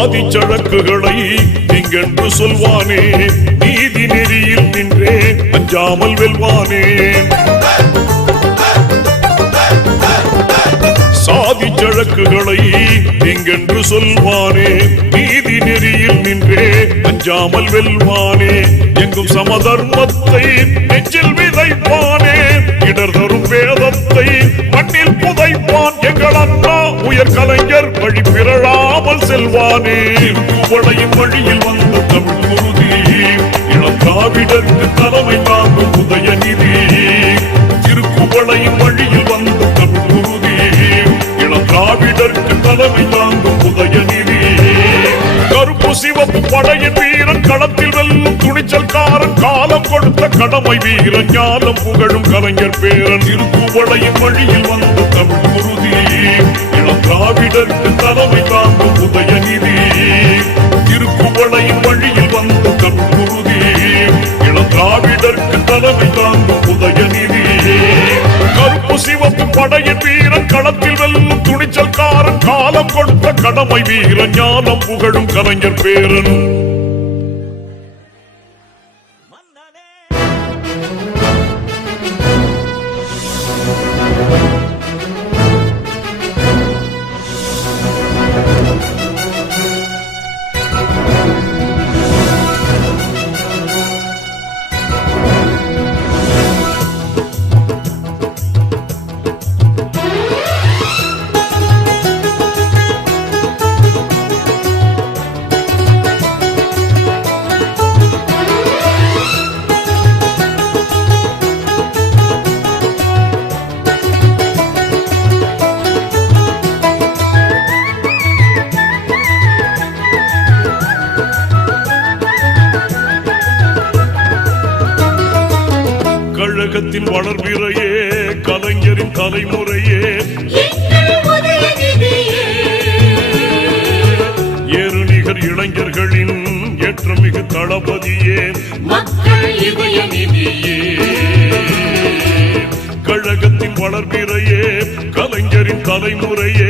சாதி சழக்குகளை திங்கென்று சொல்வானே. நீதி நெறியில் நின்றே அஞ்சாமல் வெல்வானே. சாதி சழக்குகளை திங்கென்று சொல்வானே. நீதி நெறியில் நின்றே அஞ்சாமல் வெல்வானே. எங்கும் சமதர்மத்தை நெஞ்சில் அண்ணா கலைஞர் வழி பிறழாமல் செல்வானே. உடையும் வழியில் வந்த தமிழ் குருதி இளம் திராவிடருக்கு தலைமை தாங்கும் உதயநிதி. திருக்குவளையும் வழியில் வந்த தமிழ் குருதி இளம் திராவிடருக்கு தலைமை தாங்கும் உதயநிதி. கருப்பு சிவப்பு படையின் வீரன் களத்தில் வெல்லும் துணிச்சல்காரன் காலம் கொடுத்த கடமை வீரன் ஞானம் புகழும் கலைஞர் பேரன். திருக்குவளையின் வழியில் வந்த தமிழ் தலைமை தாங்கும் உதயநிதி கருப்பு சிவப்பு படையின் வீரன் களத்தில் வெல்லும் துணிச்சல்காரன் காலம் கொடுத்த கடமை வீரன் ஞானம் புகழும் கலைஞர் பேரனும். கழகத்தின் வளர்பிறையே கலைஞரின் தலைமுறையே. ஏறுநிகர் இளைஞர்களின் ஏற்றமிகு தளபதியே. கழகத்தின் வளர்பிறையே கலைஞரின் தலைமுறையே.